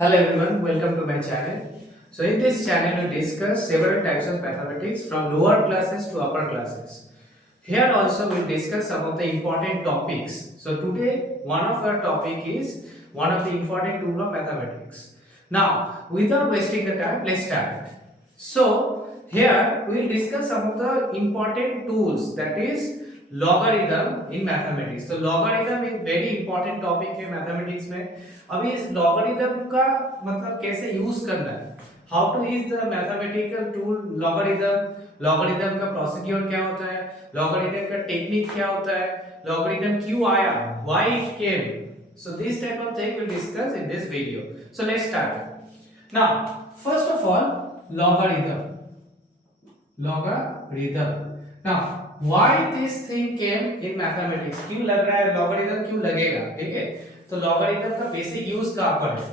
Hello everyone, welcome to my channel. So in this channel we discuss several types of mathematics from lower classes to upper classes. Here also we'll discuss some of the important topics. So today one of our topic is one of the important tool of mathematics. Now without wasting the time, let's start. So here we will discuss some of the important tools, that is logarithm in mathematics. तो logarithm एक very important topic है mathematics में. अभी इस logarithm का मतलब कैसे use करना है, how to use the mathematical tool logarithm, logarithm का procedure क्या होता है, logarithm का technique क्या होता है, logarithm क्यों आया, why it came. So this type of thing we'll discuss in this video. So let's start. Now first of all, logarithm. Now why this thing came in mathematics, क्यों लग रहा है logarithm, क्यों लगेगा, ठीक है. तो logarithm का बेसिक यूज कहाँ पर है.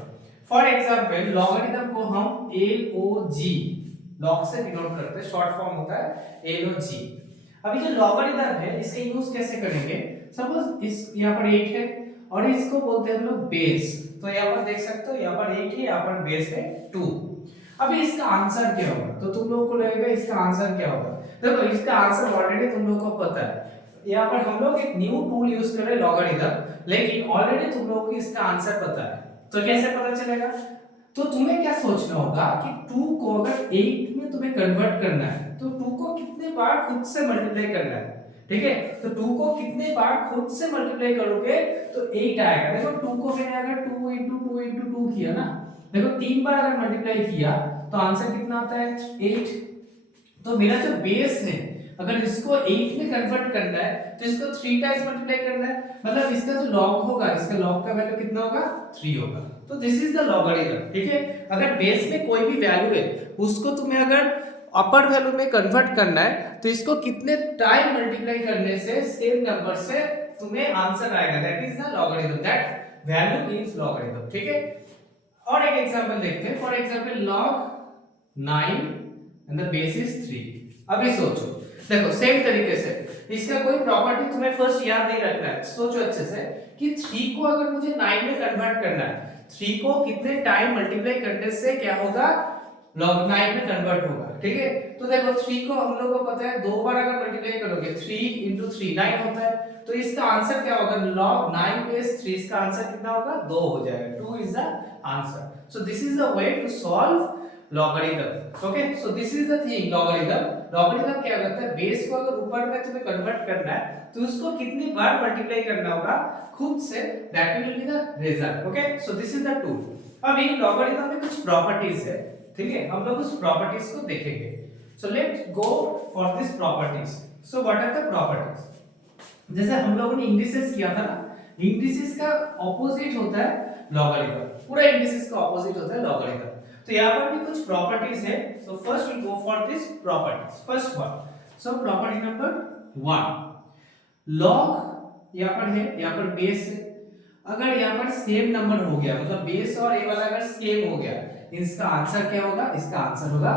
फॉर एग्जाम्पल logarithm को हम log log से डिनोट करते हैं, शॉर्ट फॉर्म होता है log. अभी जो logarithm है इसका यूज कैसे करेंगे. सपोज इस यहाँ पर 8 है और इसको बोलते हैं हम लोग बेस. तो यहाँ पर देख सकते हो, यहाँ पर 8 है, यहाँ पर बेस है 2. अभी इसका आंसर क्या होगा, तो तुम लोगों को लगेगा इसका आंसर क्या होगा. देखो इसका आंसर ऑलरेडी तुम लोगों को पता है. यहाँ पर हम लोग एक न्यू टूल यूज कर रहे हैं लॉगरिथम, लेकिन ऑलरेडी तुम लोगों को इसका आंसर पता है. तो कैसे पता चलेगा, तो तुम्हें क्या सोचना होगा कि 2 को अगर 8 में तुम्हें कन्वर्ट करना है तो 2 को कितने बार खुद से मल्टीप्लाई करना है. ठीक है, तो 2 को कितने बार खुद से मल्टीप्लाई करोगे तो 8 आएगा. देखो 2 को मैंने अगर 2 into 2 into 2 किया ना, देखो 3 बार अगर मल्टीप्लाई किया तो आंसर कितना आता है 8. तो मेरा जो बेस है अगर इसको 8 में कन्वर्ट करना है तो इसको 3 टाइम्स मल्टीप्लाई करना है, मतलब इसका जो लॉग होगा, इसका लॉग का वैल्यू कितना होगा 3 होगा. तो दिस इज द लॉगरिथम. ठीक है, अगर बेस में कोई भी वैल्यू है उसको तुम्हें अगर अपर वैल्यू में कन्वर्ट करना है तो इसको कितने टाइम मल्टीप्लाई करने से सेम नंबर से तुम्हें आंसर आएगा, that is the logarithm, that value is logarithm. ठीक है, और एक एग्जांपल देखते हैं. For example log 9 and the base is 3. अभी सोचो, देखो सेम तरीके से इसका कोई प्रॉपर्टी तुम्हें फर्स्ट याद नहीं रखना है. सोचो अच्छे से कि 3 को अगर मुझे 9 में कन्वर्ट करना है, 3 को कितने टाइम मल्टीप्लाई करने से क्या होगा, log 9 में कन्वर्ट होगा. ठीक है, तो देखो 3 को हम लोगों को पता है 2 बार अगर मल्टीप्लाई करोगे 3 into 3 9 होता है. तो इसका आंसर क्या होगा, log 9 base 3, इसका आंसर कितना होगा 2 हो जाएगा. 2 is the answer. So this is the way to solve logarithm. Okay, so this is the thing logarithm. logarithm क्या करता है, बेस को अगर ऊपर में तुम्हें कन्वर्ट करना है तो उसको कितनी बार मल्टीप्लाई करना होगा खुद से, that will be the result. Okay, so this is the tool. अभी logarithm में कुछ प्रॉपर्टीज है, ठीक है, हम लोग उस प्रॉपर्टीज को देखेंगे. So let's go for this properties. So what are the properties. जैसे हम लोगों ने इंडिसेस किया था ना, इंडिसेस का ऑपोजिट होता है लॉगरिथम, पूरा इंडिसेस का ऑपोजिट होता है लॉगरिथम. तो यहाँ पर भी कुछ प्रॉपर्टीज है. So first will go for this properties. First one, so property number 1, log यहाँ पर है, यहाँ पर बेस है. अगर यहाँ पर सेम नंबर हो गया, मतलब बेस और ए वाला अगर सेम हो गया, इसका आंसर क्या होगा, इसका आंसर होगा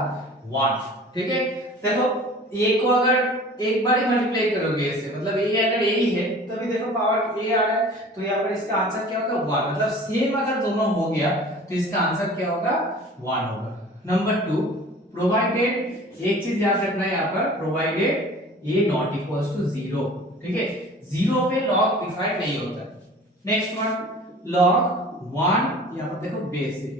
1. ठीक है, देखो a को अगर एक बार ही मल्टीप्लाई करोगे a से, मतलब a अगर a ही है तो अभी देखो पावर a आ रहा है, तो यहाँ पर इसका आंसर क्या होगा 1. मतलब सेम अगर दोनों हो गया तो इसका आंसर क्या होगा 1 होगा. नंबर 2, प्रोवाइडेड, एक चीज याद रखना है यहाँ पर, provided a not equals to 0. ठीक है, 0 पे log डिफाइन नहीं होता. नेक्स्ट वन, log 1, यहाँ पर देखो बेस है.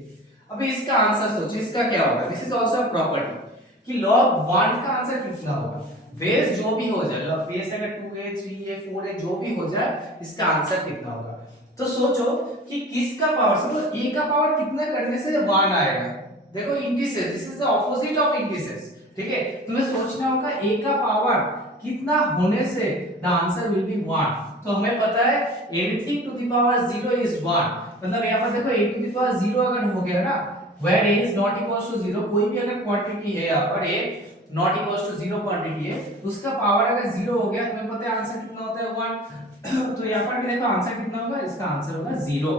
अभी इसका आंसर सोचो, इसका क्या होगा, this is also a property कि log 1 का आंसर कितना होगा. बेस जो भी हो जाए, बेस अगर 2a 3a 4a जो भी हो जाए, इसका आंसर कितना होगा. तो सोचो कि किसका पावर, समझो a का पावर कितना करने से 1 आएगा. देखो indices, this is the opposite of indices. ठीक है, तुम्हें सोचना होगा a का पावर कितना होने से द आंसर विल बी 1. तो हमें पता है anything to the power 0 is 1. मतलब यहाँ पर देखो a टू द पावर 0 अगर हो गया ना, where a is not equals to 0, कोई भी अगर क्वांटिटी है यहाँ पर a not equals to 0 quantity है, उसका पावर अगर 0 हो गया, तुम्हें पता है आंसर कितना होता है 1. तो यहाँ पर भी देखो आंसर कितना होगा, इसका आंसर होगा 0.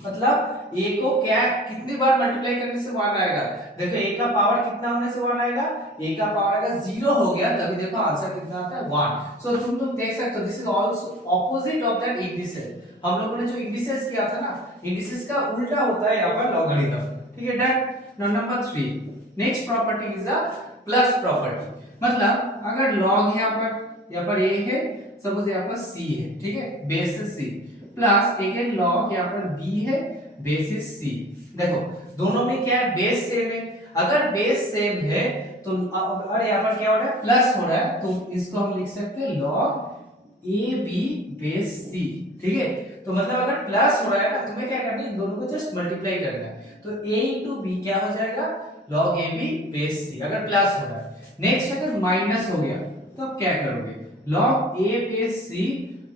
मतलब a को क्या कितनी बार मल्टीप्लाई करने से 1 आएगा. देखो a का पावर कितना होने से 1 आएगा, a का पावर अगर 0 हो गया तभी देखो आंसर कितना आता है 1. सो तुम लोग देख सकते हो, this is also opposite of that indices. हम लोगों ने जो इंडिसेस किया था ना, इंडिसेस का उल्टा होता है यहाँ पर लॉगरिथम। ठीक है, done. Now number 3, next property is the plus property. मतलब अगर लॉग है यहाँ पर a है, सपोज यहाँ पर c है, ठीक है, basis c plus again log यहाँ पर b है, बेसिस c। देखो दोनों में क्या है, बेस सेम है। अगर बेस सेम है तो अगर यहाँ पर क्या हो रहा है, प्लस हो रहा है, तो इसको हम लिख सकते हैं लॉग ab बेस c। ठीक है, तो मतलब अगर प्लस हो रहा है ना, तुम्हें क्या करना है, इन दोनों को जस्ट मल्टीप्लाई करना है। तो a into b क्या हो जाएगा, log ab बेस c, अगर प्लस हो रहा है। नेक्स्ट अगर माइनस हो गया तो अब क्या करोगे, log a base c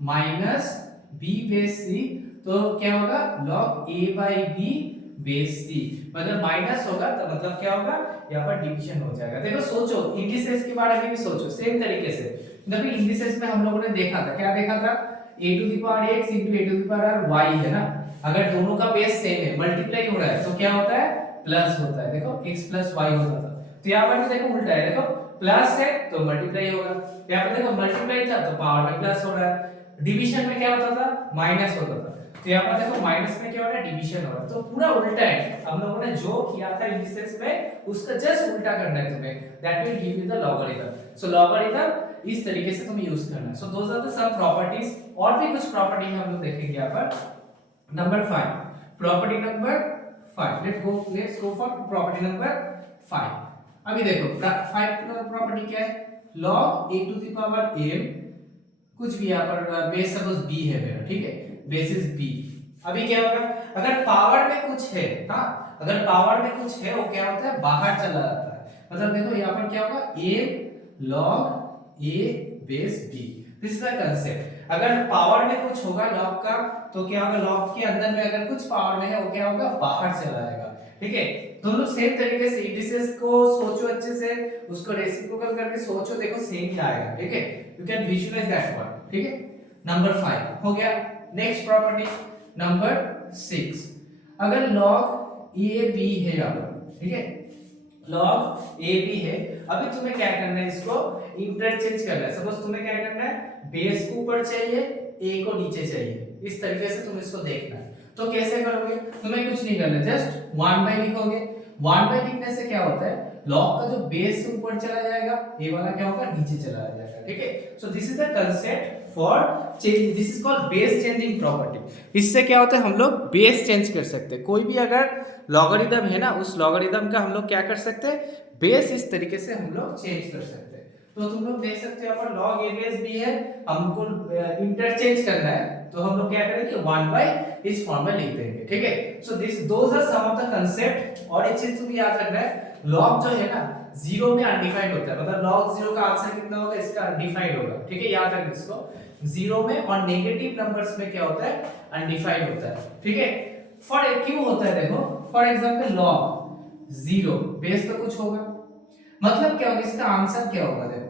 minus b base c, तो क्या होगा, log a by b base c। मतलब माइनस होगा तो मतलब क्या होगा, यहाँ पर डिवीजन हो जाएगा। देखो सोचो, इंडिसेस के बारे में भी सोचो सेम तरीके से। देखो इंडिसेस में हम लोगों ने देखा था, क्या देखा था, a to the power x into a to the power y है ना। अगर दोनों का बेस सेम है, मल्टीप्लाई हो रहा है, तो क्या होता है, प्लस होता है। देखो x प्लस y होता था, तो यहाँ पर देखो उल्टा है। देखो प्लस है तो मल्टीप्लाई होगा, यहाँ पर देखो मल्टीप्लाई था तो पावर में प्लस हो रहा है। डिवीजन में क्या होता था, माइनस होता था, तो यहाँ पर देखो माइनस में क्या हो रहा है, डिवीजन हो रहा है। तो पूरा उल्टा है, हम लोगों ने जो किया था इंडिसेस में उसका जस्ट उल्टा करना है तुम्हें, that will give you the logarithm. So logarithm इस तरीके से तुम्हें यूज करना है। So those are the some properties, और भी कुछ प्रॉपर्टी हम लोग देखेंगे यहाँ पर। Number 5, property number 5, let's go for property number 5। अभी देखो 5 प्रॉपर्टी क्या है, log a to the power m, कुछ भी यहाँ पर बेस सपोज b है मेरा, ठीक है, बेसिस b। अभी क्या होगा, अगर पावर में कुछ है, हाँ अगर पावर में कुछ है, वो क्या होता है, बाहर चला जाता है। मतलब देखो यहाँ पर क्या होगा, a log a base b, this is the concept. अगर पावर में कुछ होगा लॉग का, तो क्या होगा, लॉग के अंदर में अगर कुछ पावर में है, वो क्या होगा, बाहर चला जाएगा। ठीक है, दोनों सेम तरीके से इंडिसेस को सोचो अच्छे से, उसको रेसिप्रोकल करके सोचो, देखो सेम ही आएगा। ठीक है, you can visualise that one. ठीक है, नंबर 5 हो गया। नेक्स्ट प्रॉपर्टी नंबर 6, अगर log a b है यहाँ पर, ठीक है, log a b है, अभी तुम्हें क्या करना है, इसको इंटरचेंज करना है। सपोज तुम्हें क्या करना है, बेस को ऊपर चाहिए, a को नीचे चाहिए, इस तरीके से तुम इसको देखना है। तो कैसे करोगे, तुम्हें कुछ नहीं करना, जस्ट 1 बाय लिखोगे। 1 बाय लिखने से क्या होता है, लॉग का जो बेस से ऊपर चला जाएगा, ये वाला क्या होगा, नीचे चला जाएगा। ठीक है, so this is the concept for change, this is called base changing property. इससे क्या होता है, हम लोग बेस चेंज कर सकते हैं। कोई भी अगर लॉगरिथम है ना, उस लॉगरिथम का हम लोग क्या कर सकते हैं, बेस इस तरीके से हम लोग चेंज कर सकते हैं। तो तुम लोग देख सकते हो, यहाँ पर log a बेस b है, हमको इंटरचेंज करना है, तो हम लोग क्या करेंगे, 1 बाय इस फॉर्म में लिख देंगे। ठीक है, so this those are some of the concept. और एक चीज तुम्हें याद रखना है, लॉग जो है ना, जीरो में अनडिफाइंड होता है। मतलब लॉग जीरो का आंसर कितना होगा, इसका अनडिफाइंड होगा। ठीक है, याद रखना इसको, जीरो में और नेगेटिव नंबर्स में क्या होता है, अनडिफाइंड होता है। ठीक है, फॉर क्यों होता है, देखो for example log zero base तो कुछ होगा, मतलब क्या होगा, इसका आंसर क्या होगा, देखो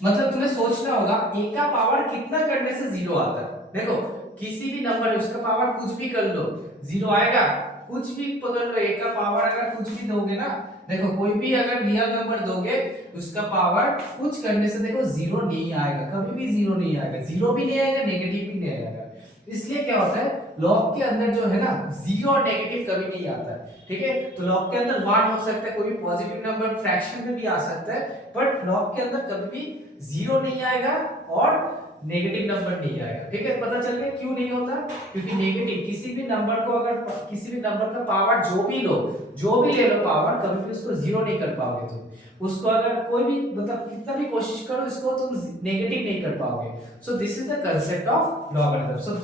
मतलब तुम्हें सोचना होगा, a का पावर कितना करने से जीरो आता है। देखो किसी भी नंबर है, उसका पावर कुछ भी कर लो, जीरो आएगा। कुछ भी पकड़ लो, a का पावर अगर कुछ भी दोगे ना, देखो कोई भी अगर रियल नंबर दोगे, उसका पावर कुछ करने से देखो जीरो नहीं आएगा, कभी भी जीरो नहीं आएगा, जीरो भी नहीं आएगा, नेगेटिव भी नहीं आएगा। इसलिए क्या होता है, लॉग के अंदर जो है ना, जीरो और नेगेटिव कभी नहीं आता है। ठीक है, तो लॉग के अंदर 1 हो सकता है, कोई भी पॉजिटिव नंबर फ्रैक्शन में भी आ सकता है, बट लॉग के अंदर कभी भी जीरो नहीं आएगा और नेगेटिव नंबर नहीं आएगा। ठीक है, पता चल गया क्यों नहीं होता, क्योंकि नेगेटिव किसी भी नंबर को, अगर किसी भी नंबर का पावर जो भी लो, जो भी ले लो पावर, कभी भी उसको जीरो नहीं कर पाओगे तुम। उसको अगर कोई भी मतलब कितना भी कोशिश करो, इसको तुम नेगेटिव नहीं कर पाओगे। So this is the concept of logarithm. So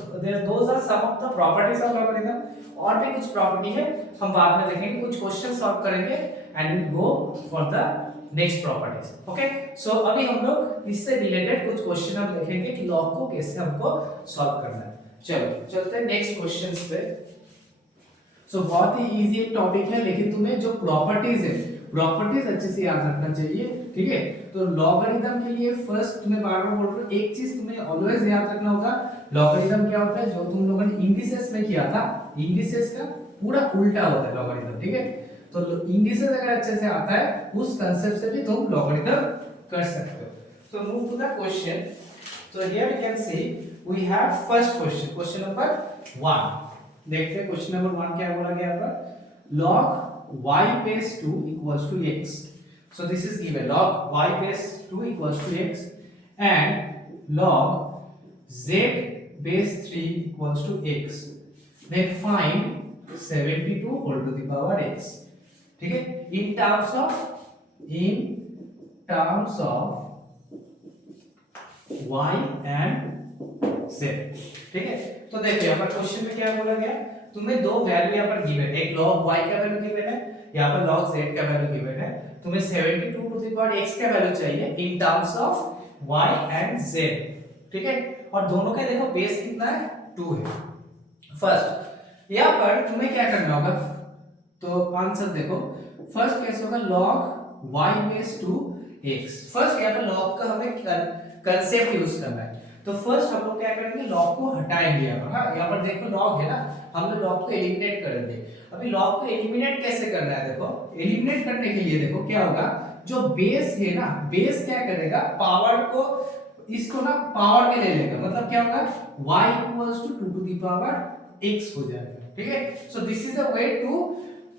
those are some of the properties of logarithm. और भी कुछ प्रॉपर्टी है, हम बाद में देखेंगे, कुछ क्वेश्चन सॉल्व करेंगे and will go for the next properties. Okay, so अभी हम लोग इससे रिलेटेड कुछ क्वेश्चन हम देखेंगे कि लॉग को कैसे हमको सॉल्व करना है। चलो चलते हैं नेक्स्ट क्वेश्चंस पे। सो बहुत ही इजी एक टॉपिक है, लेकिन तुम्हें जो प्रॉपर्टीज है, प्रॉपर्टीज अच्छे से याद रखना चाहिए। ठीक है, तो लॉगरिथम के लिए फर्स्ट तुम्हें बार बार बोल रहा हूं, एक चीज तुम्हें ऑलवेज याद रखना होगा, लॉगरिथम क्या होता है, जो तुम लोगों ने इंडिसेस में किया था, इंडिसेस का पूरा उल्टा होता है लॉगरिथम। ठीक है, तो इंडिसेस अगर अच्छे से आता है, उस कांसेप्ट से भी तुम लॉगरिथम कर सकते हो। So move to the question. So here we can see we have first question, question number 1। देखते हैं क्वेश्चन नंबर 1 क्या बोला गया पर log y base 2 equals to x. So this is given log y base 2 equals to x and log z base 3 equals to x. Then find 72 whole to the power x. ठीक है, in terms of y and z। ठीक है, तो देखिए यहाँ पर question में क्या बोला गया, तुम्हें दो वैल्यू यहाँ पर गिवन है, एक log y का वैल्यू गिवन है, यहाँ पर log z का वैल्यू गिवन है। तुम्हें 72 टू द पावर x का वैल्यू चाहिए in terms of y and z। ठीक है, और दोनों का देखो बेस कितना है, 2 है। फर्स्ट यहाँ पर तुम्हें क्या करना होगा, तो आंसर देखो, फर्स्ट कैसे होगा, log y base 2 x। First यहाँ पर log का हमें कंसेप्ट यूज करना है, तो फर्स्ट हम लोग क्या करेंगे, log को हटाएंगे यहाँ पर। हाँ, यहाँ पर देखो log है ना, हम लोग log को एलिमिनेट करेंगे। अभी log को एलिमिनेट कैसे करना है, देखो एलिमिनेट करने के लिए देखो क्या होगा, जो बेस है ना, बेस क्या करेगा, पावर को इसको ना पावर में ले लेगा, मतलब क्या होगा, y equals to 2 to the power x हो जाएगा। ठीक है, so this is the way to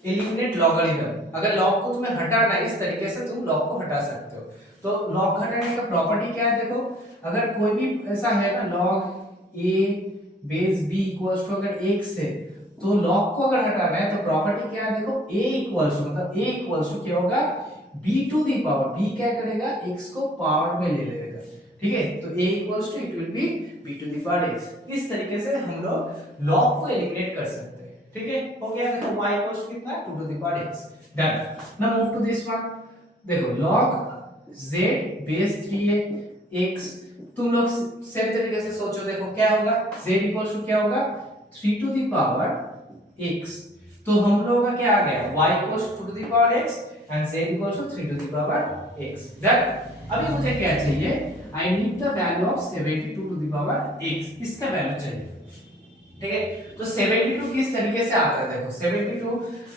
eliminate logarithm. अगर log को तुम्हें हटाना है, इस तरीके से तुम log को हटा सकते हो। तो log हटाने का प्रॉपर्टी क्या है, देखो अगर कोई भी ऐसा है ना, log a base b equals to अगर x है, तो log को अगर हटाना है तो प्रॉपर्टी क्या है, देखो a इक्वल्स टू, मतलब a इक्वल्स टू क्या होगा, b to the power, b क्या करेगा, x को पावर में ले लेगा। ठीक है, तो a equals to it will be b to the power x। इस तरीके से हम लोग log को एलिमिनेट कर सकते हैं। ठीक है, हो गया, देखो y इक्वल्स टू कितना है, 2 to the power x। Done. Now move to this one, देखो log z बेस 3 है x, तुम लोग सेम तरीके से सोचो, देखो क्या होगा, z इक्वल्स टू क्या होगा, 3 टू द पावर x। तो हम लोगों का क्या आ गया, y equals to 2 to the power x and z equals to 3 to the power x। Done. अभी मुझे क्या चाहिए, I need the value of 72 to the power x, इसका वैल्यू चाहिए। ठीक है, तो 72 किस तरीके से आता है, देखो 72,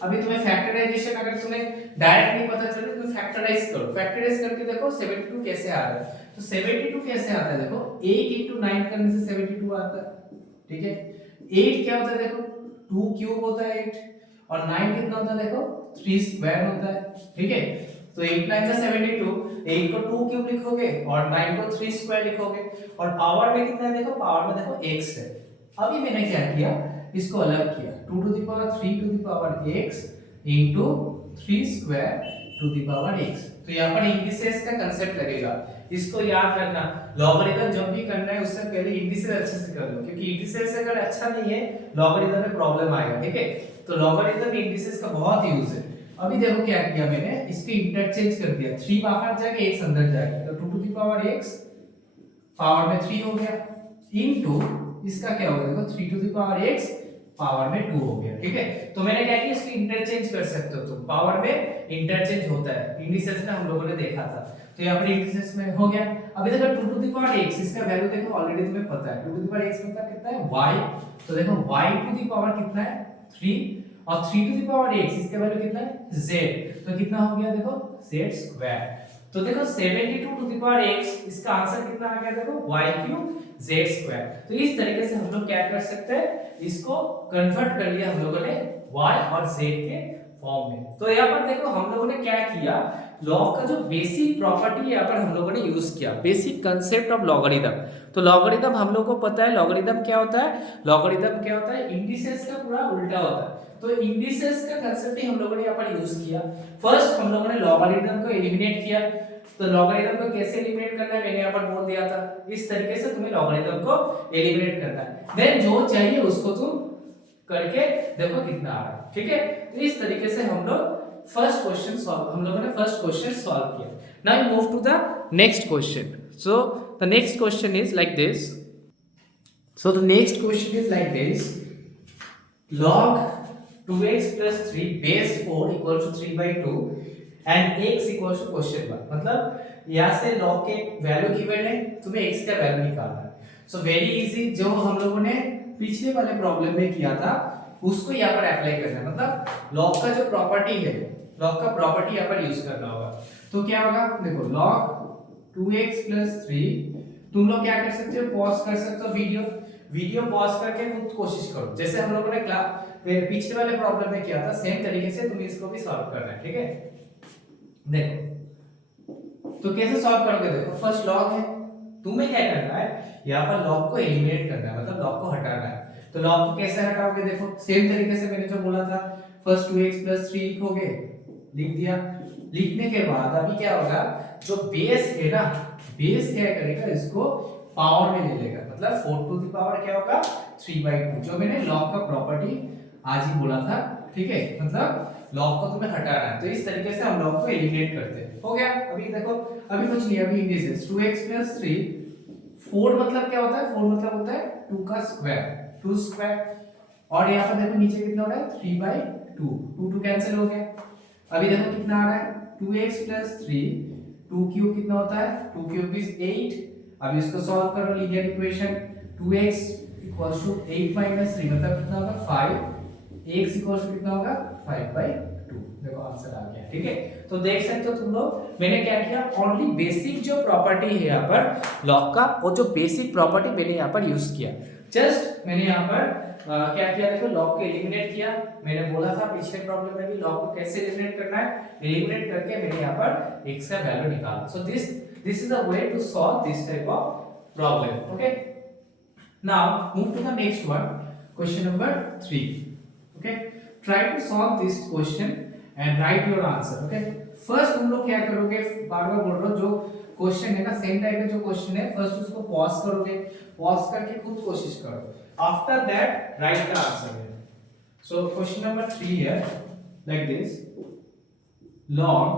अभी तुम्हें फैक्टराइजेशन अगर तुम्हें डायरेक्ट नहीं पता चले तो फैक्टराइज करो, फैक्टराइज करके देखो 72 कैसे आ रहा है। तो 72 कैसे आता है, देखो 8 9 करने से 72 आता है। ठीक है, 8 क्या होता है, देखो 2 क्यूब होता है 8, और 9 कितना होता है, देखो 3 स्क्वायर होता है। ठीक है, तो 8 9 से 72, 8 को 2 क्यूब लिखोगे और 9 को 3 स्क्वायर लिखोगे, और पावर में कितना है, देखो पावर में देखो x है। अभी मैंने क्या किया, इसको अलग किया, 2 to the power 3 to the power x into 3 square to the power x। तो यहाँ पर इंडिसेस का कांसेप्ट लगेगा, इसको याद रखना। लॉगरिथम जब भी करना है उससे पहले इंडिसेस अच्छे से कर लो, क्योंकि इंडिसेस अगर अच्छा नहीं है लॉगरिथम में प्रॉब्लम आएगा। ठीक है, तो लॉगरिथम में इंडिसेस का बहुत यूज है। अभी देखो क्या किया मैंने, इसको इंटरचेंज कर दिया, 3 बाहर जाके x अंदर जाएगा, तो 2 to the power x power में 3 हो गया, इनटू इसका क्या होगा, देखो 3 to the power x power में 2 हो गया। ठीक है, तो मैंने क्या किया, इसको इंटरचेंज कर सकते हो तुम, पावर में इंटरचेंज होता है, इंडिसेस में हम लोगों ने देखा था। तो यहाँ पर इंडिसेस में हो गया। अभी देखो 2 टू द पावर x, इसका वैल्यू देखो ऑलरेडी तुम्हें पता है, 2 टू द पावर x मतलब कितना है, y। तो देखो y टू द पावर कितना है, 3, और 3 टू द पावर x, इसका वैल्यू कितना है, z। तो कितना हो गया, देखो z स्क्वायर। तो देखो 72 टू द पावर x, इसका आंसर कितना आ गया, देखो y क्यूब z स्क्वायर। तो इस तरीके से हम लोग क्या कर सकते हैं, इसको कन्वर्ट कर लिया हम लोगों ने y और z के फॉर्म में। तो यहाँ पर देखो हम लोगों ने क्या किया, लॉग का जो बेसिक प्रॉपर्टी है यहाँ पर हम लोगों ने यूज किया, बेसिक कंसेप्ट ऑफ लॉगरिथम। तो लॉगरिथम हम लोग को पता है, लॉगरिथम क्या होता है, लॉगरिथम क्या होता है, इंडिसेस का पूरा उल्टा होता है। तो इंडिसेस का कांसेप्ट ही हम लोगों ने यहाँ पर यूज किया। फर्स्ट हम लोगों ने लॉगरिथम को एलिमिनेट किया, तो लॉगरिथम को कैसे एलिमिनेट करना है मैंने यहाँ पर बोल दिया था, इस तरीके से तुम्हें लॉगरिथम को एलिमिनेट करना है। देन जो चाहिए उसको तुम करके देखो कितना आ रहा है। ठीक है, तो इस तरीके से हम लोग फर्स्ट क्वेश्चन सॉल्व, हम लोगों ने फर्स्ट क्वेश्चन सॉल्व किया। Now we move to the next question. So the next question is like this, so the next question is like this, log 2x plus 3 base 4 equals to 3/2 and x equals to question 1। मतलब यहाँ से log के value given है, तुम्हें x का value निकालना है। So very easy, जो हम लोगों ने पिछले वाले प्रॉब्लम में किया था उसको यहाँ पर अप्लाई करना है। मतलब log का जो प्रॉपर्टी है, log का प्रॉपर्टी यहाँ पर यूज करना होगा। तो क्या होगा, देखो log 2x plus 3 तुम लोग क्या कर सकते हो, पॉज कर सकते हो वीडियो पॉज करके खुद कोशिश करो, जैसे हम लोगों ने पिछले वाले प्रॉब्लम में किया था सेम तरीके से तुम्हें इसको भी सॉल्व करना है। ठीक है, देखो तो कैसे सॉल्व करोगे, देखो फर्स्ट लॉग है, तुम्हें क्या करना है यहाँ पर लॉग को एलिमिनेट करना है, मतलब लॉग को हटाना है। तो लॉग को कैसे हटाओगे, देखो सेम तरीके से मैंने जो बोला था, फर्स्ट 2x + 3 लिखोगे, लिख दिया। लिखने के बाद अभी क्या होगा, जो बेस है ना, बेस क्या करेगा, इसको पावर में ले लेगा, मतलब 4 टू द पावर क्या होगा 3/2, जो मैंने लॉग का प्रॉपर्टी आज ही बोला था। ठीक है, मतलब लॉग को तुम्हें हटाना है, तो इस तरीके से हम लॉग को एलिमिनेट करते हैं। हो गया। अभी देखो, अभी कुछ नहीं, अभी इंडिसेस 2x + 3, 4 मतलब क्या होता है, 4 मतलब होता है 2 का स्क्वायर, 2 स्क्वायर, और यहाँ पर देखो नीचे कितना हो रहा है 3/2, 2 कैंसिल हो गया। अभी देखो कितना आ रहा है 2x + 3, 2 क्यूब कितना होता है, 2 क्यूब इज 8। अब इसको सॉल्व करो, लीनियर इक्वेशन 2x = 8 - 3 मतलब कितना होगा 5, x = कितना होगा 5/2। देखो आंसर आ गया। ठीक है, तो देख सकते हो तुम लोग, मैंने क्या किया, ओनली बेसिक जो प्रॉपर्टी है यहाँ पर लॉग का, वो जो बेसिक प्रॉपर्टी मैंने यहाँ पर यूज किया। जस्ट मैंने यहाँ पर क्या किया, देखो लॉग को एलिमिनेट किया। मैंने बोला था पिछले प्रॉब्लम में भी लॉग को कैसे एलिमिनेट करना है, एलिमिनेट करके मैंने यहाँ पर x का वैल्यू निकाला। So this is a way to solve this type of problem. Okay, now move to the next one, question number 3। Okay, try to solve this question and write your answer. Okay, first तुम लोग क्या करोगे, बार बार बोल रहा हूँ, जो question है ना सेम टाइप का जो क्वेश्चन है, फर्स्ट उसको पॉज करोगे, पॉज करके खुद कोशिश करो, after that right the answer. So question number 3 है like this, log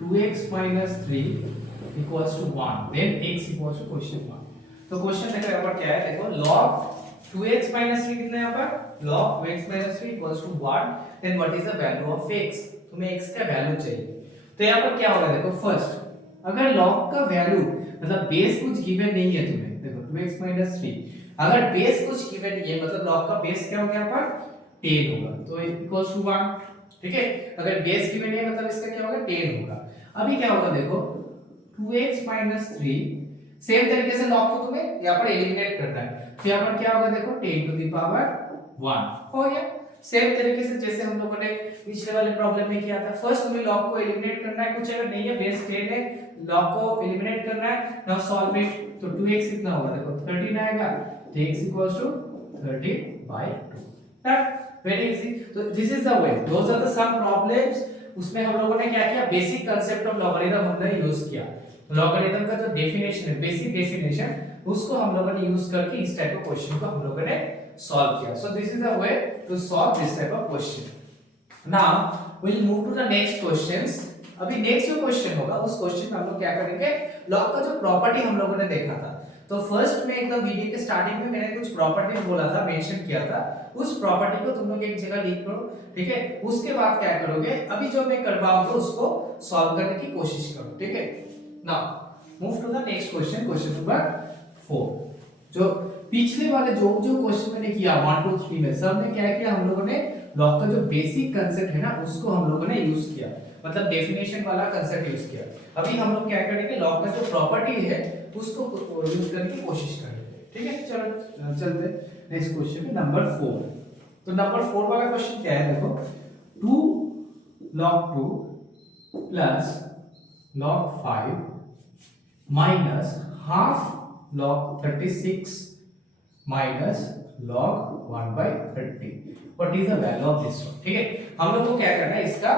2x - 3 = 1, then x = question 1। तो क्वेश्चन देखो यहाँ पर क्या है, देखो log 2x - 3 कितना है यहाँ पर, log 2x - 3 = 1, then what is the value of x, तुम्हें x का वैल्यू चाहिए। तो यहाँ पर क्या होगा, देखो फर्स्ट अगर log का वैल्यू मतलब बेस कुछ गिवन नहीं है तुम्हें, देखो 2x - 3 अगर बेस कुछ गिवन नहीं है, मतलब log का बेस क्या होगा यहाँ पर 10 होगा, तो = 1। ठीक है, अगर बेस गिवन है मतलब इसका क्या होगा 10 होगा। अभी क्या होगा, देखो 2x - 3 सेम तरीके से log को तुम्हें यहाँ पर एलिमिनेट करना है, तो यहाँ पर क्या होगा, देखो 10 टू द पावर 1 हो गया। सेम तरीके से जैसे हम लोगों ने पिछले वाले प्रॉब्लम में किया था, फर्स्ट तुम्हें log को एलिमिनेट करना है, कुछ अगर नहीं है बेस 10 है, log को एलिमिनेट करना है। नाउ सॉल्व इट, तो 2x कितना होगा, देखो 13 आएगा, तो x = 30/2। That very easy. तो this is the way, those are the some problems, उसमें हम लोगों ने क्या किया, बेसिक कांसेप्ट ऑफ लॉगरिथम हमने यूज किया। लॉगरिथम का जो डेफिनेशन है, बेसिक डेफिनेशन, उसको हम लोगों ने यूज करके इस टाइप ऑफ क्वेश्चन को हम लोगों ने सॉल्व किया। So this is the way to solve this type of question. Now we will move to the next questions. अभी नेक्स्ट जो क्वेश्चन होगा, उस क्वेश्चन में हम लोग क्या करेंगे, लॉग का जो प्रॉपर्टी हम लोगों ने देखा था, तो फर्स्ट में एकदम वीडियो के स्टार्टिंग में मैंने कुछ प्रॉपर्टी बोला था, मेंशन किया था, उस प्रॉपर्टी को तुम लोग एक जगह लिख करो। ठीक है, उसके बाद क्या करोगे, अभी जो मैं करवाऊंगा उसको सॉल्व करने की कोशिश करो। ठीक है, now move to the next question, question number 4। जो पिछले वाले जो क्वेश्चन मैंने किया 1 2 3 में, सब में क्या किया हम लोगों ने, लॉग का जो बेसिक कांसेप्ट है ना उसको हम लोगों ने यूज किया, मतलब डेफिनेशन वाला कांसेप्ट यूज किया। अभी हम लोग क्या करेंगे, लॉग का जो प्रॉपर्टी है उसको यूज करने की कोशिश करेंगे। ठीक है, चलो चलते नेक्स्ट क्वेश्चन में, नंबर 4। तो नंबर 4 वाला क्वेश्चन क्या है, देखो 2 log 2 plus log 5 minus half log 36 minus log 1/30, what is the value of this one। ठीक है, हम लोग को क्या करना है, इसका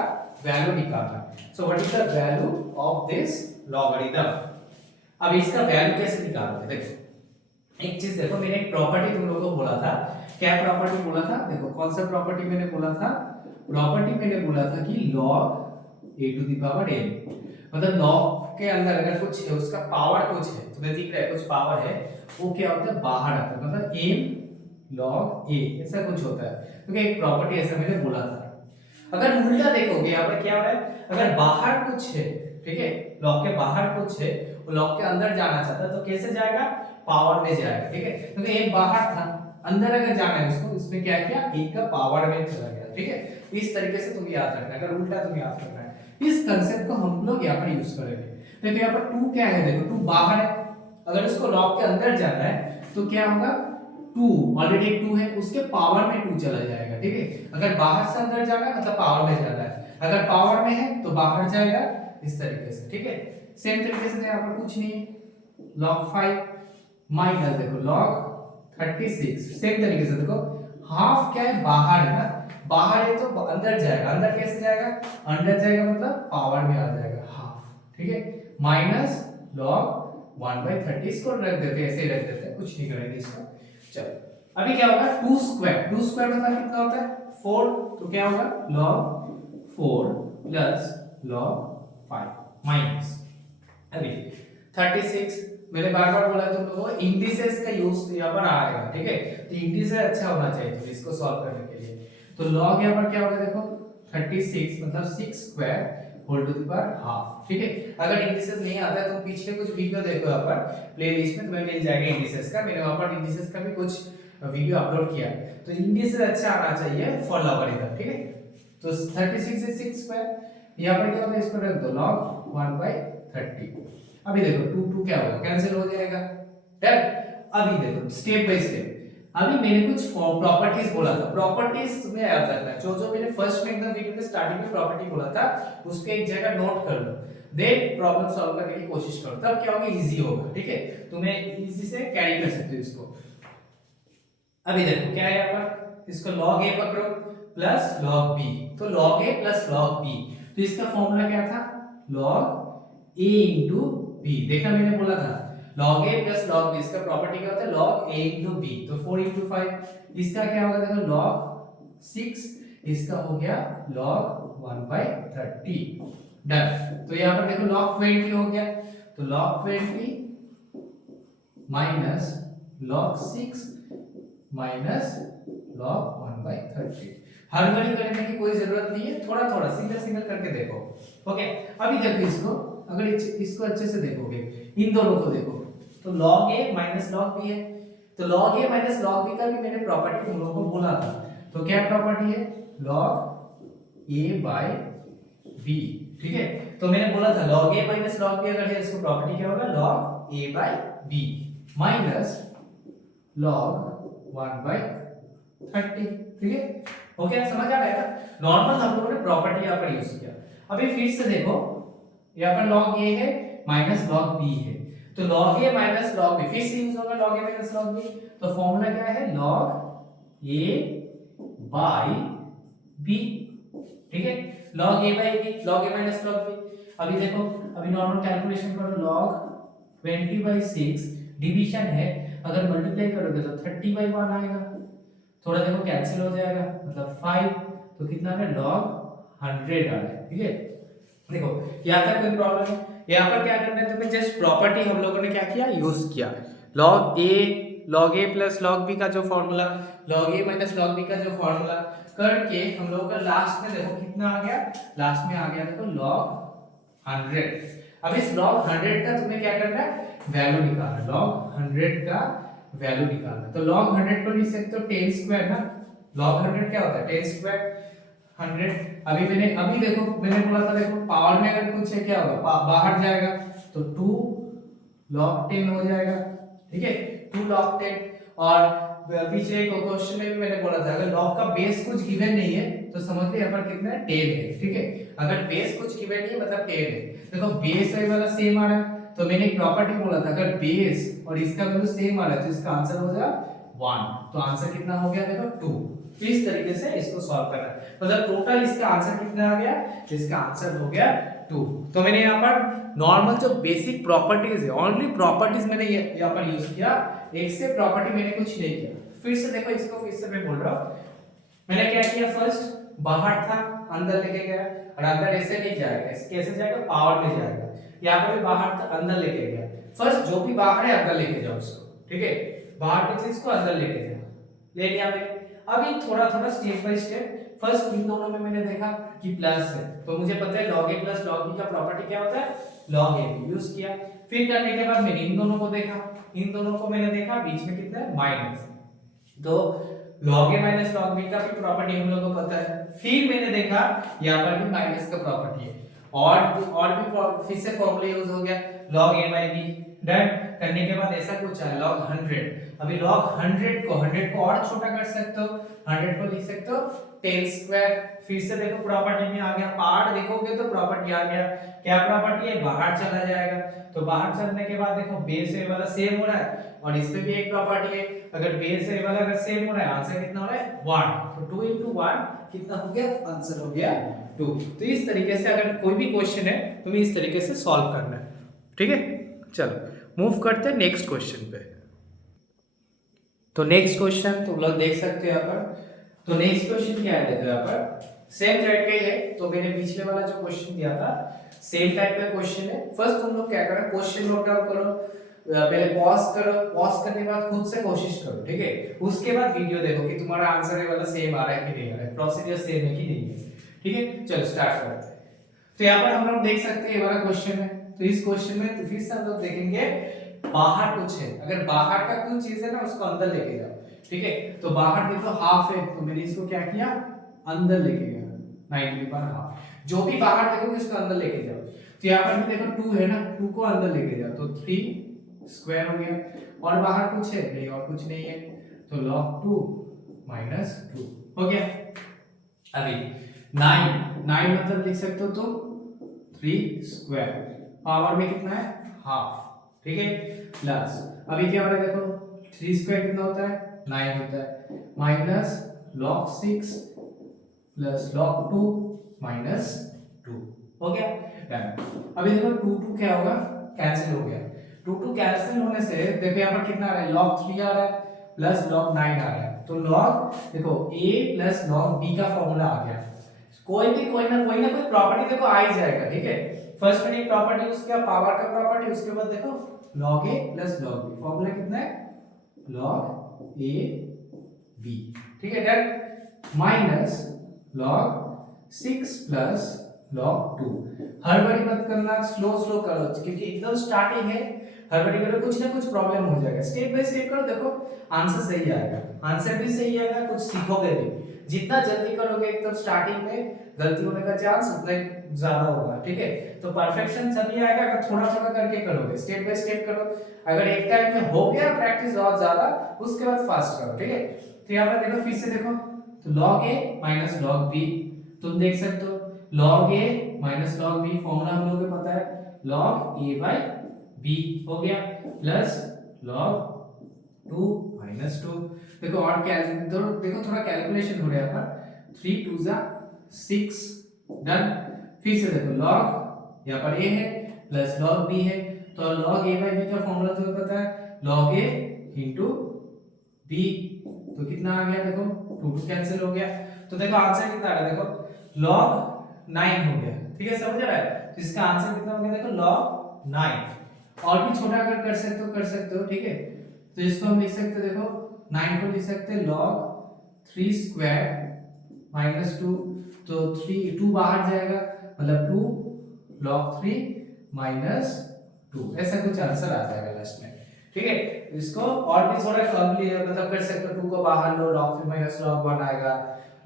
वैल्यू निकालना है। So what is the value of this logarithm. अब इसका वैल्यू कैसे निकालोगे, देखो एक चीज देखो, मैंने एक प्रॉपर्टी तुम लोगों को बोला था, क्या प्रॉपर्टी बोला था, देखो कौन सा प्रॉपर्टी मैंने बोला था, प्रॉपर्टी मैंने बोला था कि log a⁴n, मतलब log के अंदर अगर कुछ है, उसका पावर कुछ है, तुम्हें दिख रहा है कुछ पावर है, वो क्या होता है बाहर आता है, मतलब m log a ऐसा कुछ होता है, क्योंकि एक प्रॉपर्टी ऐसा मैंने बोला था। अगर उल्टा देखोगे यहाँ पर क्या हो रहा है, अगर बाहर कुछ है, ठीक है, लॉग के बाहर कुछ है, वो लॉग के अंदर जाना चाहता है, तो कैसे जाएगा, पावर में जाएगा। ठीक है, क्योंकि एक बाहर था, अंदर अगर जाना है उसको, इसमें क्या किया, एक का पावर में चला गया। ठीक है, इस तरीके से तुम याद रखना, अगर उल्टा तुम याद करना है, इस कांसेप्ट को हम लोग यहाँ पर यूज करेंगे। देखो यहाँ पर 2 क्या है, देखो 2 बाहर है, अगर इसको लॉग के अंदर जाना है तो क्या होगा, 2 ऑलरेडी 2 है, उसके पावर में 2 चला जाएगा, ठीक है। अगर बाहर से अंदर जाना है मतलब पावर में जाना है, अगर पावर में है तो बाहर जाएगा, इस तरीके से, ठीक है। सेम तरीके से यहाँ पर कुछ नहीं है, log 5 माइनस देखो log 36, सेम तरीके से देखो हाफ क्या है, बाहर है ना, बाहर है तो अंदर जाएगा, अंदर कैसे जाएगा, अंदर जाएगा मतलब पावर में आ जाएगा हाफ, ठीक है। माइनस log 1/30, इसको रख देते हैं, ऐसे ही रख देते हैं, कुछ नहीं करेंगे इसको। चलो अभी क्या होगा, 2 स्क्वायर, 2 स्क्वायर मतलब कितना होता है 4, तो क्या होगा log 4 प्लस log 5 माइनस अभी 36। मैंने बार बार बोला तुम लोगों को इंडिसेस का यूज यहाँ पर आएगा, ठीक है। तो इंडिसेस अच्छा होना चाहिए तो इसको सॉल्व करने के लिए, तो log यहाँ पर क्या होगा देखो 36 मतलब 6 square whole to the power half, ठीक है। अगर इंडिसेस नहीं आता है तो पिछले कुछ वीडियो देखो यहाँ पर प्लेलिस्ट में, तुम्हें मिल जाएगा इंडिसेस का, मैंने वहां पर इंडिसेस का भी कुछ वीडियो अपलोड किया है। तो इंडिसेस अच्छा आना चाहिए फॉर लॉगरिथम, ठीक है। तो 36 से 6 स्क्वायर, यहाँ पर क्या होता है, इसको रख दो log 1/30। अभी देखो 2 क्या होगा, कैंसिल हो जाएगा, डन। अभी देखो स्टेप बाय स्टेप, अभी मैंने कुछ प्रॉपर्टीज बोला था, प्रॉपर्टीज तुम्हें याद रखना है, जो मैंने फर्स्ट में एकदम वीडियो के स्टार्टिंग में प्रॉपर्टी बोला था उसको एक जगह नोट कर लो, देन प्रॉब्लम सॉल्व करने की कोशिश करो, तब क्या होगा, इजी होगा, ठीक है। तुम्हें इजी से कैरी कर सकते हो इसको। अभी देखो क्या है यहाँ पर, इसको log a पकड़ो प्लस log b, तो log a plus log b, तो इसका फॉर्मूला क्या था, log a into b, देखा मैंने बोला था log a plus log b, इसका प्रॉपर्टी क्या होता है log a into b, तो 4 into 5, इसका क्या होगा देखो log 6, इसका हो गया log 1/30, डन। तो यहाँ पर देखो log 20 हो गया, तो log 20 minus log 6 minus log 1/30। हड़बड़ी करने की कोई जरूरत नहीं है, थोड़ा थोड़ा सिंगल सिंगल करके देखो, ओके। अभी देखो इसको, अगर इसको अच्छे से देखोगे, इन दोनों को देखो, तो log a minus log b है, तो log a minus log b का भी मैंने प्रॉपर्टी तुम लोगों को बोला था, तो क्या प्रॉपर्टी है log a बाय b, ठीक है। तो मैंने बोला था log a minus log b अगर है, इसको प्रॉपर्टी क्या होगा log a by b minus log 1/30, ठीक है। ओके समझ आ गया ना, नॉर्मल हम लोगों ने प्रॉपर्टी यहाँ पर यूज किया। अभी फिर से देखो यहाँ पर log a है माइनस log b है, तो log a minus log b फिर से यूज होगा log a minus log b, तो फॉर्मूला क्या है log a बाय b, ठीक है। log a by b, log a minus log b। अभी देखो, अभी नॉर्मल कैलकुलेशन करो, log 20/6 डिवीजन है, अगर मल्टीप्लाई करोगे तो 30/1 आएगा, थोड़ा देखो कैंसिल हो जाएगा मतलब 5, तो कितना है log 100 आ रहा है, ठीक है। देखो यहाँ तक कोई प्रॉब्लम है, यहाँ पर क्या करना है तुम्हें, जस्ट प्रॉपर्टी हम लोगों ने क्या किया, यूज किया, log a plus log b का जो formula, log a minus log b का जो फॉर्मूला करके हम लोगों का लास्ट में देखो कितना आ गया, लास्ट में आ गया देखो log 100। अब इस log 100 का तुम्हें क्या करना है, वैल्यू निकालना है, log 100 का वैल्यू निकालना है, तो log 100 को लिख सकते हो 10 स्क्वायर ना, log 100 क्या होता है 10 स्क्वायर 100। अभी देखो मैंने बोला था देखो पावर में अगर कुछ है क्या होगा, बाहर जाएगा तो 2 log 10 हो जाएगा, ठीक है 2 log 10। और पीछे एक क्वेश्चन में भी मैंने बोला था अगर log का बेस कुछ गिवन नहीं है तो समझ लो यहाँ पर कितना है 10 है, ठीक है। अगर बेस कुछ गिवन नहीं है मतलब 10 है, देखो बेस वाला सेम आ रहा है, तो मैंने एक प्रॉपर्टी बोला था अगर बेस और इसका वैल्यू सेम आ रहा है तो इसका आंसर हो जाएगा 1, तो आंसर कितना हो गया देखो 2। तो इस तरीके से इसको सॉल्व करना है, मतलब टोटल इसका आंसर कितना आ गया, इसका आंसर हो गया 2। तो मैंने यहाँ पर नॉर्मल जो बेसिक प्रॉपर्टीज है, ओनली प्रॉपर्टीज मैंने यहाँ पर यूज किया, एक से प्रॉपर्टी मैंने कुछ नहीं किया। फिर से देखो इसको, फिर से मैं बोल रहा हूँ, मैंने क्या किया, फर्स्ट बाहर था अंदर लेके गया, और अंदर ऐसे नहीं जाएगा, कैसे जाएगा, पावर में जाएगा, यहाँ पर भी बाहर था अंदर लेके गया, फर्स्ट जो भी बाहर है अंदर लेके जाओ उसको, ठीक है, बाहर की चीज को अंदर लेके जाओ, ले लिया मैंने। अभी थोड़ा थोड़ा step by step, first in दोनों में मैंने देखा कि प्लस है, तो मुझे पता है log a plus log b का प्रॉपर्टी क्या होता है, log a यूज किया। फिर करने के बाद मैंने इन दोनों को देखा, इन दोनों को मैंने देखा बीच में कितना है माइनस, तो log a minus log b का भी प्रॉपर्टी हम लोगों को पता है। फिर मैंने देखा यहाँ पर भी माइनस का प्रॉपर्टी है, और भी फिर से फॉर्मूला यूज हो गया log a by b। Done करने के बाद ऐसा कुछ है log 100। अभी log 100 को और छोटा कर सकते हो, 100 को लिख सकते हो 10 स्क्वायर। फिर से देखो प्रॉपर्टी में आ गया, पार्ट देखोगे तो प्रॉपर्टी आ गया। क्या प्रॉपर्टी है, बाहर चला जाएगा। तो बाहर चलने के बाद देखो बेस से वाला सेम हो रहा है और इस पे भी एक प्रॉपर्टी है, अगर बेस से वाला अगर सेम हो रहा है आंसर कितना हो रहा है 1। तो 2 into 1 कितना हो गया, आंसर हो गया 2। तो इस तरीके से अगर कोई भी क्वेश्चन है तुम्हें इस तरीके से सॉल्व करना है। ठीक है, चलो मूव करते हैं नेक्स्ट क्वेश्चन पे। तो नेक्स्ट क्वेश्चन तुम लोग देख सकते हो यहाँ पर। तो नेक्स्ट क्वेश्चन क्या है देखो यहाँ पर, सेम टाइप का ही है। तो मैंने पिछले वाला जो क्वेश्चन दिया था सेम टाइप का क्वेश्चन है। फर्स्ट तुम लोग क्या करो, क्वेश्चन नोट डाउन करो, पहले पॉज करो, पॉज करने के बाद खुद से कोशिश करो। ठीक है, उसके बाद वीडियो देखो कि तुम्हारा आंसर ये वाला सेम आ रहा है कि नहीं आ रहा है, प्रोसीजर सेम है कि नहीं है। ठीक है, चलो स्टार्ट करते हैं। तो यहाँ पर हम लोग देख सकते हैं ये वाला क्वेश्चन है। तो इस क्वेश्चन में तो फिर से हम लोग देखेंगे बाहर कुछ है, अगर बाहर का कुछ चीज है ना उसको अंदर लेके जाओ। ठीक है, तो बाहर देखो हाफ है, तो मैंने इसको क्या किया, अंदर लेके गया 90 पर हाफ। जो भी बाहर देखोगे उसको अंदर लेके जाओ। तो यहाँ पर भी देखो 2 है ना, 2 को अंदर लेके जाओ तो 3 स्क्वायर हो गया। और बाहर कुछ है नहीं, और कुछ नहीं है, तो log 2 माइनस 2 हो गया। अभी 9 मतलब लिख सकते हो तुम 3 स्क्वायर, पावर में कितना है हाफ। ठीक है, प्लस अभी क्या हो रहा है देखो 3 स्क्वायर कितना होता है 9 होता है, minus log 6 plus log 2 minus 2 हो गया। डन। अभी देखो 2 क्या होगा, कैंसिल हो गया। 2 कैंसिल होने से देखो यहाँ पर कितना आ रहा है log 3 आ रहा है प्लस log 9 आ रहा है। तो log देखो a प्लस log b का फॉर्मूला आ गया। कोई ना कोई प्रॉपर्टी देखो आ ही जाएगा। ठीक है, फर्स्ट में एक प्रॉपर्टी, उसके बाद पावर का प्रॉपर्टी, उसके बाद देखो log a plus log b, formula कितना है log a b। ठीक है, done. Minus log 6 plus log 2। हड़बड़ी मत करना, स्लो करो क्योंकि एकदम स्टार्टिंग है। हड़बड़ी करो कुछ ना कुछ प्रॉब्लम हो जाएगा, स्टेप बाय स्टेप करो, देखो आंसर सही आएगा, आंसर भी सही आएगा, कुछ सीखोगे भी। जितना जल्दी करोगे एकदम स्टार्टिंग में गलती होने का चांस उतना ही ज्यादा होगा। ठीक है, तो परफेक्शन तभी आएगा अगर थोड़ा थोड़ा करके करोगे, स्टेप बाय स्टेप करो। अगर एक टाइम में हो गया प्रैक्टिस बहुत ज्यादा, उसके बाद फास्ट करो। ठीक है, तो यहाँ पर देखो फिर से देखो, तो log a minus log b तुम देख सकते हो, log a minus log b formula हम लोगों को पता है log a by b हो गया, प्लस log 2 माइनस 2। देखो और क्या देखो थोड़ा कैलकुलेशन हो रहा है यहाँ पर, 3 2 जा 6। डन। फिर से देखो log यहाँ पर a है प्लस log b है, तो log a by b का फॉर्मूला तुम्हें पता है log a into b। तो कितना आ गया देखो 2 कैंसिल हो गया। तो देखो आंसर कितना आ रहा है, देखो log 9 हो गया। ठीक है, समझ रहा है, तो इसका आंसर कितना हो गया देखो log 9। और भी छोटा अगर कर सकते हो। ठीक है, तो इसको हम लिख सकते हैं, देखो 9 को लिख सकते हैं log 3 स्क्वायर माइनस 2। तो 2 बाहर जाएगा मतलब 2 log 3 माइनस 2, ऐसा कुछ आंसर आ जाएगा लास्ट में। ठीक है, इसको और भी थोड़ा मतलब कर सकते हो, 2 को बाहर लो log 3 माइनस log 1 आएगा,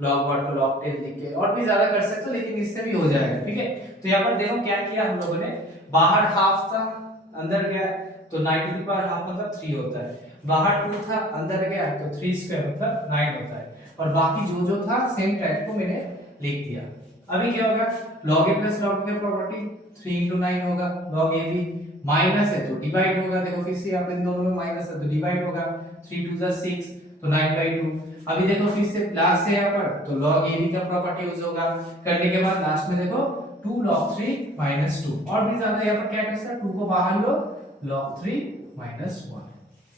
log 1 को log 10 लिख के और भी ज्यादा कर सकते हो, लेकिन इससे भी हो जाएगा। ठीक है, तो यहाँ पर देखो क्या किया हम लोगों ने, बाहर हाफ था अंदर गया तो 90 की पावर हाफ मतलब 3 होता है, बाहर 2 था अंदर गया तो 3 स्क्वायर मतलब 9 होता है, और बाकी जो था सेम टाइप को मैंने लिख दिया। अभी क्या होगा, log a plus log b की प्रॉपर्टी 3 into 9 होगा, log a भी माइनस है तो डिवाइड होगा। देखो फिर से यहाँ पे दोनों में माइनस है तो डिवाइड होगा, 3 2 जा 6 तो 9/2। अभी देखो फिर से प्लस है यहाँ पर तो log a b का प्रॉपर्टी यूज होगा। करने के बाद लास्ट में देखो 2 log 3 माइनस 2, और भी ज्यादा यहाँ पर क्या कर सकते, 2 को बाहर लो log 3 माइनस 1।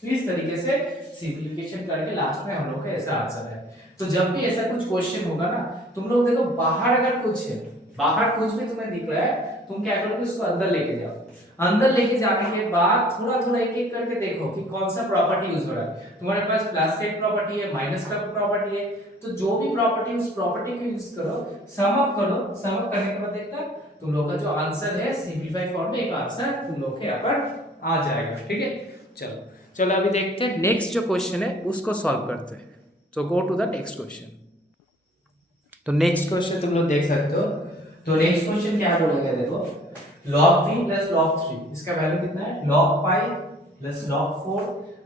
तो इस तरीके से सिंपलीफिकेशन करके लास्ट में हम लोग का ऐसा आंसर है। तो जब भी ऐसा कुछ क्वेश्चन होगा ना, तुम लोग देखो बाहर अगर कुछ है, बाहर कुछ भी तुम्हें दिख रहा है, तुम क्या करोगे उसको अंदर लेके जाओ। अंदर लेके जाने के बाद थोड़ा थोड़ा एक एक करके देखो कि कौन सा प्रॉपर्टी यूज हो रहा है। तुम्हारे पास प्लस का प्रॉपर्टी है, माइनस का प्रॉपर्टी है, तो जो भी प्रॉपर्टी उस प्रॉपर्टी को यूज करो, सम अप करो, सम अप करने के बाद देखना तुम लोग का जो आंसर है सिंपलीफाइड फॉर्म में एक आंसर तुम लोग के यहाँ पर आ जाएगा। ठीक है, चलो चलो अभी देखते हैं नेक्स्ट जो क्वेश्चन है उसको सॉल्व करते हैं। तो go to the next question. तो नेक्स्ट क्वेश्चन तुम लोग देख सकते हो, तो नेक्स्ट क्वेश्चन क्या बोलेगा देखो, log v प्लस log 3, इसका वैल्यू कितना है, log pi plus log 4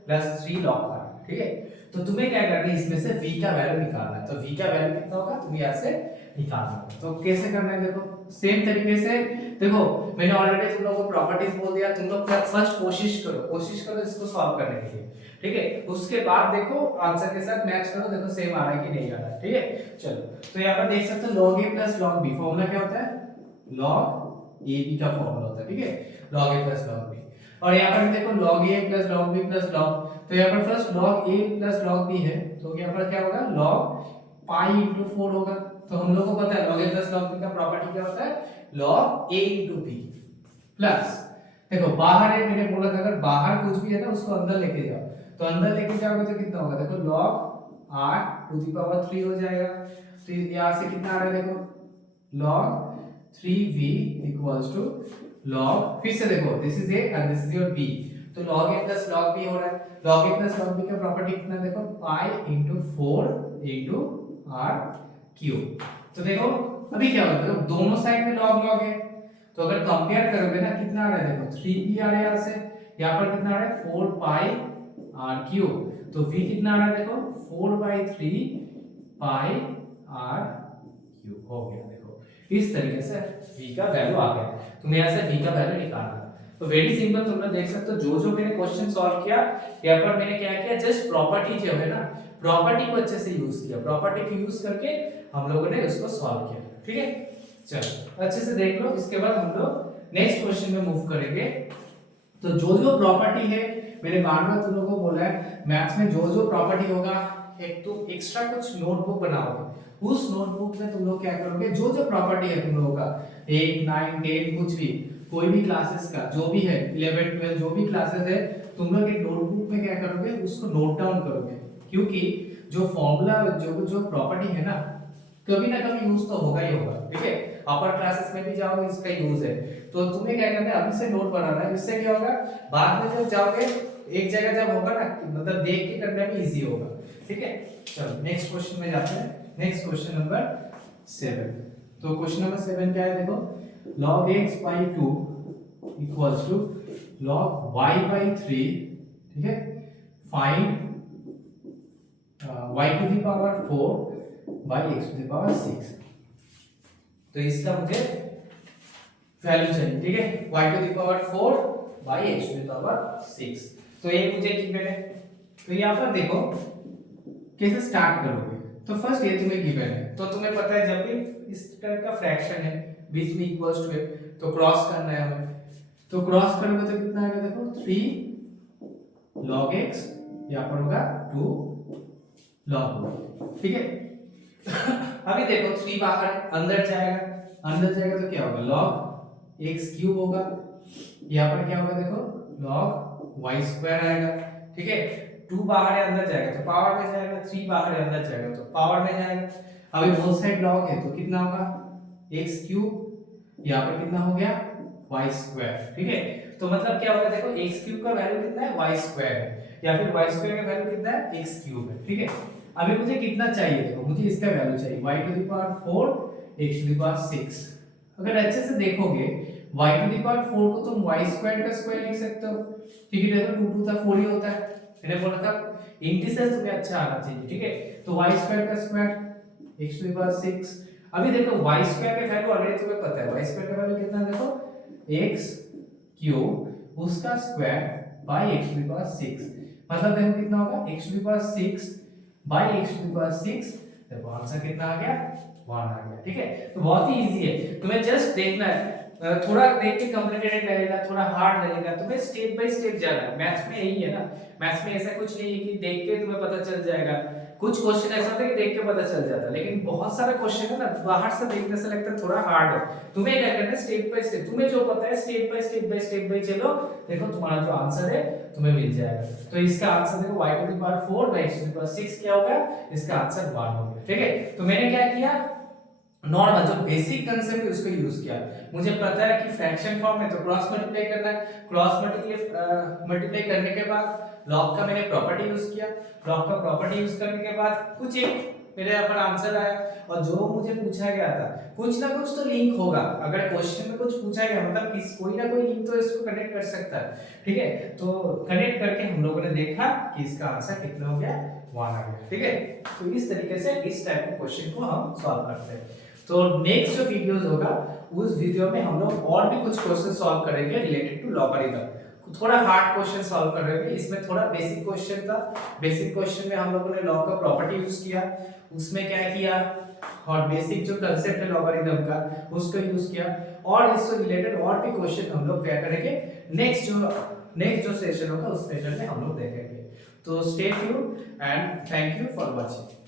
plus 3 log 5, ठीक है। तो तुम्हें क्या करना है, इसमें से v का वैल्यू निकालना है। तो v का वैल्यू कितना होगा तुम्हें यहाँ से निकालना है। तो कैसे करना है देखो, सेम तरीके से देखो, मैंने ऑलरेडी तुम लोगों को प्रॉपर्टीज बोल दिया, तुम लोग फर्स्ट कोशिश करो इसको सॉल्व करने के लिए, ठीक है। उसके बाद देखो आंसर के साथ मैच करो, देखो सेम आ रहा है कि नहीं आ रहा है, ठीक है। चलो तो यहाँ पर देख सकते हो log a plus log b, formula क्या होता है, log ab का फॉर्मूला होता है, ठीक है, log a plus log b। और यहाँ पर देखो log a plus log b plus log, तो यहाँ पर first log a plus log b है, तो यहाँ पर क्या होगा, log पाई इंटू 4 होगा। तो हम लोग को पता है log a plus log b का प्रॉपर्टी क्या होता है, log a into b plus, देखो बाहर है, मैंने बोला था अगर बाहर कुछ भी है ना उसको अंदर लेके जाओ, तो अंदर लेके जाओगे तो कितना होगा, देखो log 8 टू द पावर 3 हो जाएगा। तो यहाँ से कितना आ रहा है देखो, log 3v equals to log, फिर से देखो this is a and this is your b, तो log a plus log b हो रहा है। log a plus log b का प्रॉपर्टी कितना देखो, pi into 4 into r cube. तो देखो अभी क्या होता है, दोनों साइड में log log है, तो अगर कंपेयर करोगे ना कितना आ रहा है देखो, 3b आ रहा है यहाँ से, यहाँ पर कितना आ रहा है 4 पाई r क्यूब, तो v कितना आ रहा है देखो 4/3 पाई r क्यूब हो गया। देखो इस तरीके से v का वैल्यू आ गया, तुम्हें यहाँ से v का वैल्यू निकालना है। तो वेरी सिंपल, तुम लोग देख सकते हो जो जो मैंने क्वेश्चन सॉल्व किया, यहाँ पर मैंने क्या किया, जस्ट प्रॉपर्टी जो है ना, प्रॉपर्टी को अच्छे से यूज किया, प्रॉपर्टी को यूज करके हम लोगों ने उसको सॉल्व किया, ठीक है। चलो अच्छे से देख लो, इसके बाद हम लोग नेक्स्ट क्वेश्चन में मूव करेंगे। तो जो जो प्रॉपर्टी है, मैंने बार-बार तुम लोगों को बोला है मैथ्स में जो जो प्रॉपर्टी होगा, एक तो एक्स्ट्रा कुछ नोटबुक बनाओगे, उस नोटबुक में तुम लोग क्या करोगे, जो जो प्रॉपर्टी है तुम लोगों का 8 9 10 कुछ भी, कोई भी क्लासेस का जो भी है 11 12 जो भी क्लासेस है, तुम लोग एक नोटबुक में क्या करोगे, उसको नोट डाउन करोगे, क्योंकि जो फॉर्मूला जो जो प्रॉपर्टी है ना, कभी ना कभी यूज तो होगा ही होगा, ठीक है। अपर क्लासेस में भी जाओगे इसका यूज है, तो तुम्हें क्या करना है, अभी से नोट बनाना है, इससे क्या होगा, बाद में जब जाओगे एक जगह जब होगा ना, मतलब देख के करने में इजी होगा, ठीक है। चलो नेक्स्ट क्वेश्चन में जाते हैं, नेक्स्ट क्वेश्चन नंबर 7। तो क्वेश्चन नंबर 7 क्या है देखो, log x by 2 equals to log y by 3, ठीक है, find y to the power 4 by x to the power 6। तो इसका मुझे वैल्यू चाहिए, ठीक है, y to the power 4 by x to the power 6। तो ये मुझे गिवन है। तो यहाँ पर देखो कैसे स्टार्ट करोगे, तो फर्स्ट ये तुम्हें गिवन है, तो तुम्हें पता है जब भी इस टाइप का फ्रैक्शन है बीच में इक्वल्स टू है, तो क्रॉस करना है हमें, तो क्रॉस करोगे तो कितना आएगा देखो 3 log x, यहाँ पर होगा 2 log y, ठीक है। अभी देखो 3 बाहर है, अंदर जाएगा तो क्या होगा, log x क्यूब होगा, यहाँ पर क्या होगा देखो log y स्क्वायर आएगा, ठीक है। 2 बाहर है अंदर जाएगा तो पावर में जाएगा, 3 बाहर है अंदर जाएगा तो पावर में जाएगा। अभी बोथ साइड log है तो कितना होगा x क्यूब, यहाँ पर कितना हो गया y स्क्वायर, ठीक है। तो मतलब क्या होगा देखो, x क्यूब का वैल्यू कितना है, y स्क्वायर है, या फिर y स्क्वायर का वैल्यू कितना है, x क्यूब है, ठीक है। अभी मुझे कितना चाहिए देखो, मुझे इसका वैल्यू चाहिए y to the power 4 x to the power 6। अगर अच्छे से देखोगे y टू द पावर 4 को तुम y स्क्वायर का स्क्वायर लिख सकते हो, ठीक है, देखो 2 2 था 4 ही होता है, मैंने बोला था इंटिजर्स तुम्हें अच्छा आना चाहिए, ठीक है। तो y स्क्वायर का square x to the power 6। अभी देखो y स्क्वायर का वैल्यू ऑलरेडी तुम्हें पता है, y स्क्वायर का वैल्यू कितना है देखो, x क्यूब उसका square by x to the power 6, मतलब देखो कितना होगा x to the power 6 by x to the power 6, देखो आंसर कितना आ गया 1 आ गया, ठीक है। तो बहुत ही इजी है, तुम्हें जस्ट देखना है, थोड़ा देख के कॉम्प्लिकेटेड लगेगा, थोड़ा हार्ड लगेगा, तुम्हें स्टेप बाय स्टेप जाना है। मैथ्स में यही है ना, मैथ्स में ऐसा कुछ नहीं है कि देख के तुम्हें पता चल जाएगा। कुछ क्वेश्चन ऐसा होता है कि देख के पता चल जाता है, लेकिन बहुत सारे क्वेश्चन है ना बाहर से देखने से लगता है थोड़ा हार्ड है। तुम्हें क्या करना है, स्टेप बाय स्टेप, तुम्हें जो पता है स्टेप बाय चलो, देखो तुम्हारा जो आंसर है तुम्हें मिल जाएगा। तो इसका आंसर देखो y to the power 4 by x to the power 6 क्या होगा, इसका आंसर 1 हो गया, ठीक है। तो मैंने क्या किया, नॉर्मल जो बेसिक कांसेप्ट है उसको यूज किया। मुझे पता है कि फ्रैक्शन फॉर्म में तो क्रॉस मल्टीप्लाई करना है, क्रॉस मल्टीप्लाई करने के बाद लॉग का मैंने प्रॉपर्टी यूज किया, लॉग का प्रॉपर्टी यूज करने के बाद कुछ एक मेरे यहाँ पर आंसर आया, और जो मुझे पूछा गया था कुछ ना कुछ तो लिंक होगा। अगर क्वेश्चन में कुछ पूछा गया मतलब किस कोई ना कोई लिंक तो इसको कनेक्ट कर सकता है, ठीक है। तो कनेक्ट करके हम लोगों ने देखा कि इसका आंसर कितना हो गया, 1 आ गया, ठीक है। तो इस तरीके से इस टाइप के क्वेश्चन को हम सॉल्व करते हैं। तो नेक्स्ट जो वीडियोस होगा उस वीडियो में हम लोग और भी कुछ क्वेश्चन सॉल्व करेंगे रिलेटेड टू लॉगरिथम। थोड़ा हार्ड क्वेश्चन सॉल्व करेंगे, इसमें थोड़ा बेसिक क्वेश्चन था। बेसिक क्वेश्चन में हम लोगों ने लॉ का प्रॉपर्टी यूज किया, उसमें क्या किया, और बेसिक जो कंसेप्ट है लॉगरिथम का उसको यूज किया, और इससे रिलेटेड और भी क्वेश्चन हम लोग क्या करेंगे नेक्स्ट जो सेशन होगा उस सेशन में हम लोग देखेंगे। तो stay tuned and thank you for watching.